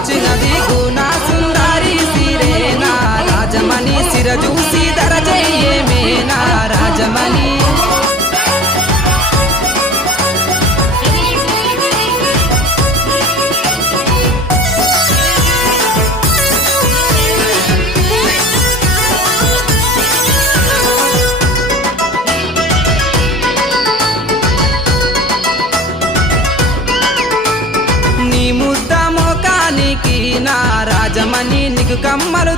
వచ్చినది గుణ సుందరి సిరేనా రాజమణి సిర చూసి దరజయ్యేమేనా రాజమణి రాజమణి నీకు కమ్మలు